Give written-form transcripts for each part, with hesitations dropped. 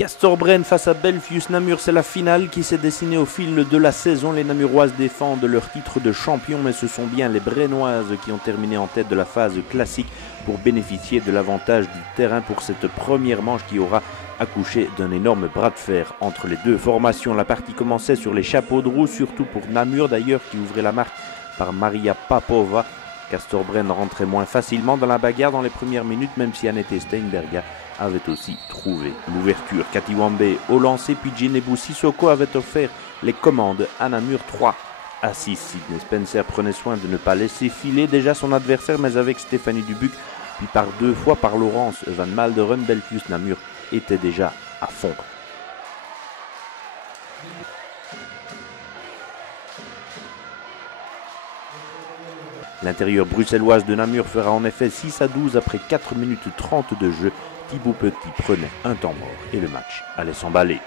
Castor-Brenne face à Belfius Namur, c'est la finale qui s'est dessinée au fil de la saison. Les Namuroises défendent leur titre de champion, mais ce sont bien les Brennoises qui ont terminé en tête de la phase classique pour bénéficier de l'avantage du terrain pour cette première manche qui aura accouché d'un énorme bras de fer entre les deux formations. La partie commençait sur les chapeaux de roue, surtout pour Namur d'ailleurs qui ouvrait la marque par Maria Papova. Castor-Brenne rentrait moins facilement dans la bagarre dans les premières minutes, même si Annette Steinberga avait aussi trouvé l'ouverture. Cathy Wambe au lancer, puis Djenebu Sissoko avait offert les commandes à Namur 3-6. Sydney Spencer prenait soin de ne pas laisser filer déjà son adversaire, mais avec Stéphanie Dubuc, puis par deux fois par Laurence Van Malderen, Belfius Namur était déjà à fond. L'intérieur bruxelloise de Namur fera en effet 6-12 après 4 minutes 30 de jeu. Thibaut Petit prenait un temps mort et le match allait s'emballer.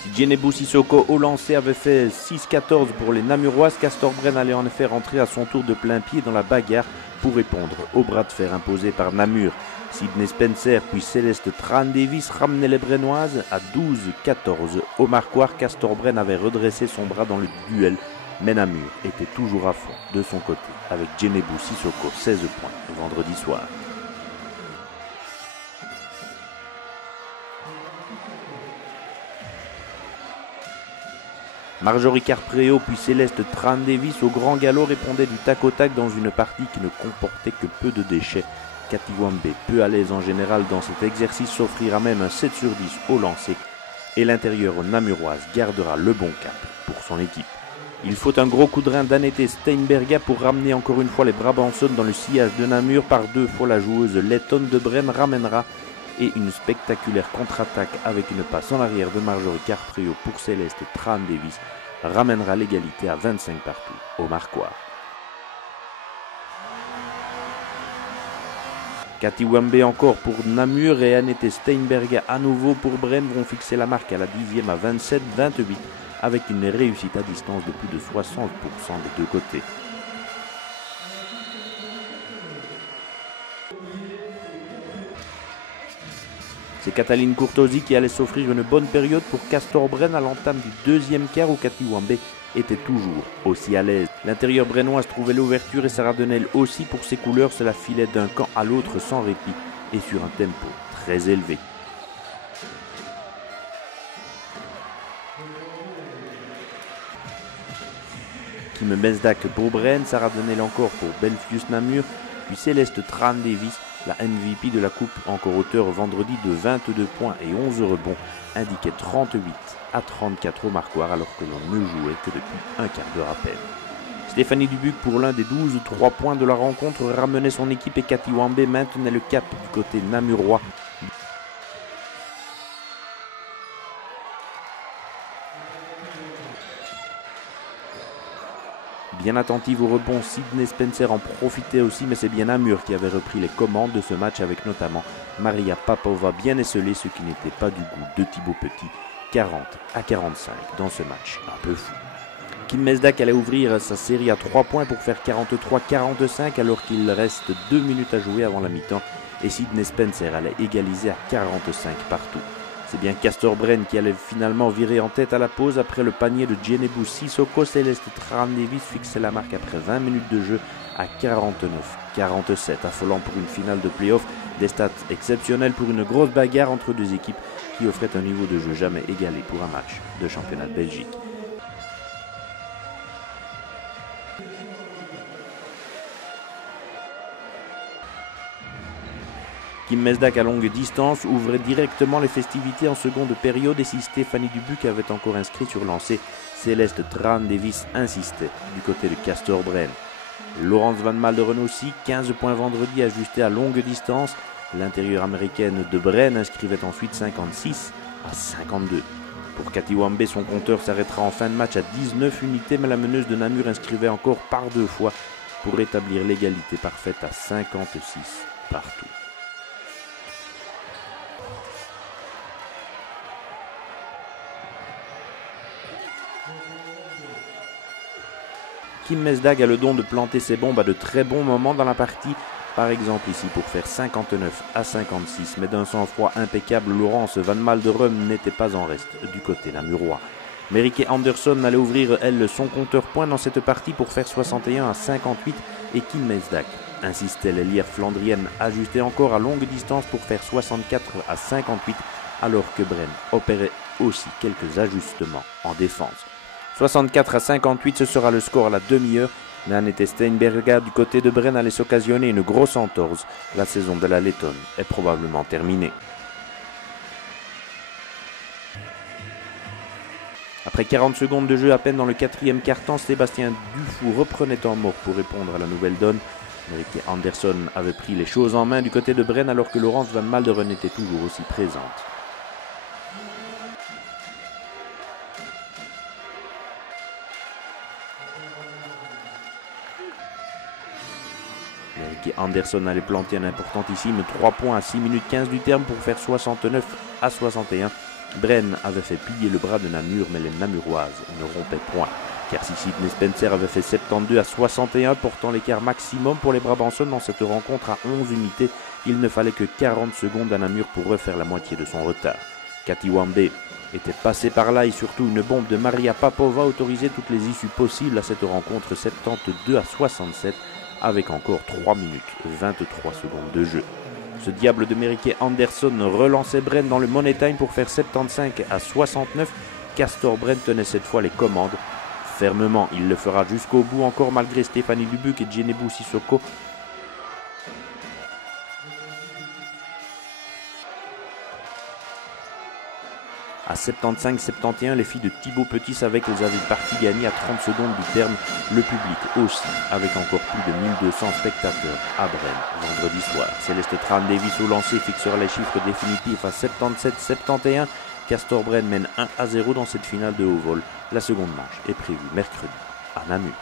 Si Djenebu Sissoko au lancer avait fait 6-14 pour les Namuroises, Castor-Brenne allait en effet rentrer à son tour de plein pied dans la bagarre pour répondre au bras de fer imposé par Namur. Sydney Spencer puis Céleste Tran-Davis ramenaient les Brennoises à 12-14. Au marquoir, Castor-Brenne avait redressé son bras dans le duel, mais Namur était toujours à fond de son côté avec Djenebu Sissoko 16 points vendredi soir. Marjorie Carpréau puis Céleste Tran-Davis au grand galop répondaient du tac au tac dans une partie qui ne comportait que peu de déchets. Cathy Wambe, peu à l'aise en général dans cet exercice, s'offrira même un 7 sur 10 au lancer et l'intérieur namuroise gardera le bon cap pour son équipe. Il faut un gros coup de rein d'Annette Steinberga pour ramener encore une fois les Brabançonnes dans le sillage de Namur. Par deux fois la joueuse lettonne de Brenne ramènera et une spectaculaire contre-attaque avec une passe en arrière de Marjorie Carpréau pour Céleste Tran-Davis ramènera l'égalité à 25 partout au marquoir. Cathy Wambe encore pour Namur et Annette Steinberga à nouveau pour Brenne vont fixer la marque à la 10e à 27-28 avec une réussite à distance de plus de 60% des deux côtés. C'est Cataline Courtosi qui allait s'offrir une bonne période pour Castor-Brenne à l'entame du deuxième quart où Cathy Wambe était toujours aussi à l'aise. L'intérieur brennoise trouvait l'ouverture et Sarah Denel aussi pour ses couleurs. Cela filait d'un camp à l'autre sans répit et sur un tempo très élevé. Kim Mesdak pour Brenne, Sarah Denel encore pour Belfius Namur, puis Céleste Tran-Davis, la MVP de la coupe, encore auteur vendredi de 22 points et 11 rebonds, indiquait 38-34 au marquoir alors que l'on ne jouait que depuis un quart d'heure à peine. Stéphanie Dubuc pour l'un des 12 3 points de la rencontre ramenait son équipe et Cathy Wambe maintenait le cap du côté namurois. Bien attentive au rebond, Sydney Spencer en profitait aussi, mais c'est bien Namur qui avait repris les commandes de ce match avec notamment Maria Papova bien esselée, ce qui n'était pas du goût de Thibaut Petit, 40-45 dans ce match un peu fou. Kim Mesdak allait ouvrir sa série à 3 points pour faire 43-45 alors qu'il reste 2 minutes à jouer avant la mi-temps et Sydney Spencer allait égaliser à 45 partout. C'est bien Castor-Brenne qui allait finalement virer en tête à la pause après le panier de Djenebu Sissoko. Céleste Tran-Davis fixait la marque après 20 minutes de jeu à 49-47, affolant pour une finale de play-off. Des stats exceptionnels pour une grosse bagarre entre deux équipes qui offraient un niveau de jeu jamais égalé pour un match de championnat de Belgique. Kim Mesdak à longue distance ouvrait directement les festivités en seconde période et si Stéphanie Dubuc avait encore inscrit sur lancé, Céleste Tran-Davis insistait du côté de Castor-Brenne. Laurence Van Malderen aussi, 15 points vendredi ajustés à longue distance. L'intérieure américaine de Brenne inscrivait ensuite 56-52. Pour Cathy Wambe, son compteur s'arrêtera en fin de match à 19 unités, mais la meneuse de Namur inscrivait encore par deux fois pour rétablir l'égalité parfaite à 56 partout. Kim Mesdag a le don de planter ses bombes à de très bons moments dans la partie Par exemple ici pour faire 59 à 56, mais d'un sang-froid impeccable, Laurence Van Malderum n'était pas en reste du côté namurois. Merieke Andersson allait ouvrir, elle, son compteur point dans cette partie pour faire 61 à 58 et Kim Mesdag insistait, l'ailière flandrienne ajustait encore à longue distance pour faire 64 à 58 alors que Bren opérait aussi quelques ajustements en défense. 64 à 58, ce sera le score à la demi-heure, mais Annette Steinberger du côté de Bren allait s'occasionner une grosse entorse. La saison de la Lettonne est probablement terminée. Après 40 secondes de jeu à peine dans le quatrième quart-temps, Sébastien Dufour reprenait en mort pour répondre à la nouvelle donne. Merieke Andersson avait pris les choses en main du côté de Bren alors que Laurence Van Malderum était toujours aussi présente. Merieke Andersson allait planter un importantissime 3 points à 6 minutes 15 du terme pour faire 69 à 61. Bren avait fait plier le bras de Namur, mais les Namuroises ne rompaient point. Car si Sidney Spencer avait fait 72 à 61, portant l'écart maximum pour les Brabançons dans cette rencontre à 11 unités, il ne fallait que 40 secondes à Namur pour refaire la moitié de son retard. Cathy Wambe était passée par là et surtout une bombe de Maria Papova autorisait toutes les issues possibles à cette rencontre 72 à 67 avec encore 3 minutes 23 secondes de jeu. Ce diable de Merieke Andersson relançait Bren dans le Money Time pour faire 75 à 69. Castor Bren tenait cette fois les commandes. Fermement, il le fera jusqu'au bout encore malgré Stéphanie Dubuc et Djenebu Sissoko. À 75-71, les filles de Thibaut Petit savaient qu'elles avaient partie gagnée à 30 secondes du terme. Le public aussi, avec encore plus de 1200 spectateurs à Bren vendredi soir. Céleste Tran Davis au lancer fixera les chiffres définitifs à 77-71. Castor Bren mène 1 à 0 dans cette finale de haut vol. La seconde manche est prévue mercredi à Namur.